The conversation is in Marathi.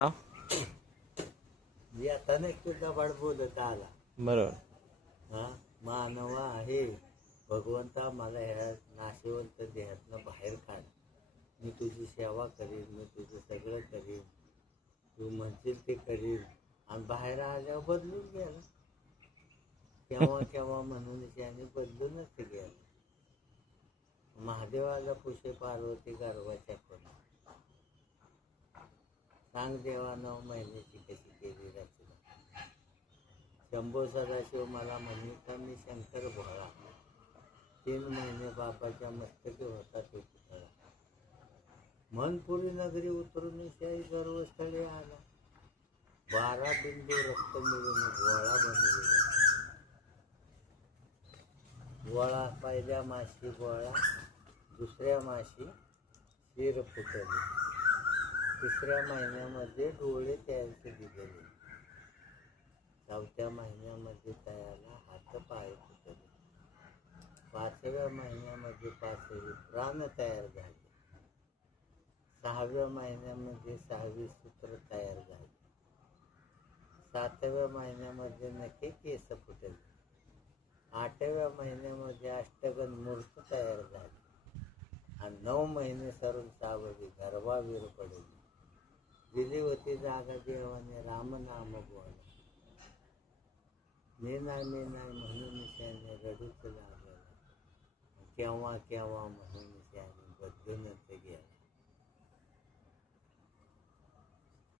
हा? येताना तुझा बाळ बोलत आला. बरोबर. हा, मानवा आहे भगवंता, मला ह्या नाशिवंत देहातनं बाहेर काढ. मी तुझी सेवा करीन, मी तुझं सगळं करीन, तू म्हणशील ते करीन. आणि बाहेर आल्यावर बदलून गेला. केव्हा केव्हा म्हणून त्याने बदलूनच गेला. महादेवाला पुषे पार्वती गर्वाच्या कोणा. सांग देवा 9 महिन्याची कशी केली रचना. शंभो सदाशिव मला म्हणता मी शंकर भोळा. 3 महिने बापाच्या मस्तकी होता तो पुतळा. मनपुरी नगरी उतरून शाही गर्वस्थळी आला. 12 बिंदू रक्त मिळून गोळा बनविला. गोळा पहिल्या माशी गोळा, दुसऱ्या माशी शिर फुटली. 3ऱ्या महिन्यामध्ये डोळे त्याचे दिलेले. 4थ्या महिन्यामध्ये तयाला हात पाय फुटले. 5व्या महिन्यामध्ये 5वे प्राण तयार झाले. 6व्या महिन्यामध्ये 6वी सूत्र तयार झाले. 7व्या महिन्यामध्ये नखे केस फुटले. 8व्या महिन्यामध्ये अष्टगन मूर्त तयार झाली. आणि 9 महिने सरून सावली गर्भावीर पडली. दिली होती जागा देवाने रामनाम बोला. मी नाही म्हणून त्याने रडूच लागला. केव्हा केव्हा म्हणून त्याने बदलूनच गेला.